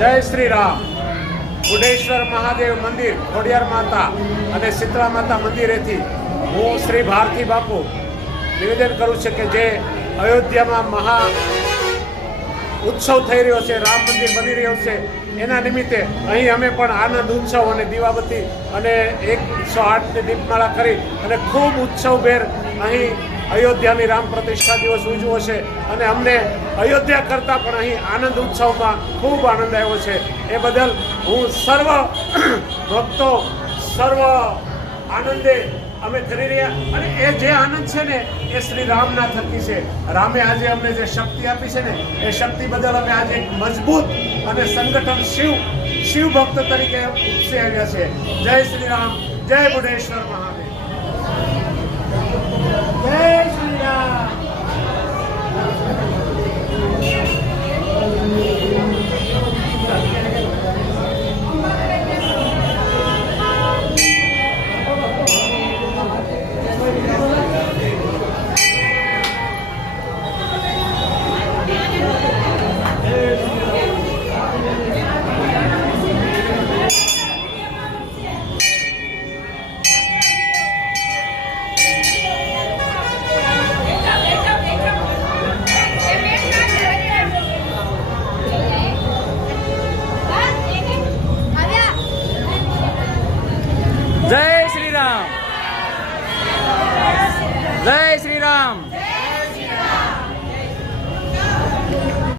જય શ્રી રામ. બુઢેશ્વર મહાદેવ મંદિર, ખોડિયાર માતા અને શીતળા માતા મંદિરેથી હું શ્રી ભારતી બાપુ નિવેદન કરું છું કે જે અયોધ્યામાં મહા ઉત્સવ થઈ રહ્યો છે, રામ મંદિર બની રહ્યું છે, એના નિમિત્તે અહીં અમે પણ આનંદ ઉત્સવ અને દીવાબત્તી અને 108ની દીપમાળા કરી અને ખૂબ ઉત્સવભેર અહીં અયોધ્યાની રામ પ્રતિષ્ઠા દિવસ ઉજવો છે અને અમને અયોધ્યા કરતાં પણ અહીં આનંદ ઉત્સવમાં ખૂબ આનંદ આવ્યો છે. એ બદલ હું સર્વ ભક્તો સર્વ આનંદે અમે કરી રહ્યા અને એ જે આનંદ છે ને એ શ્રી રામના થકી છે. રામે આજે અમને જે શક્તિ આપી છે ને એ શક્તિ બદલ અમે આજે એક મજબૂત અને સંગઠન શિવ ભક્ત તરીકે ઉપસી આવ્યા છે. જય શ્રી રામ, જય બુઢેશ્વર મહાદેવ. જય શ્રી રામ.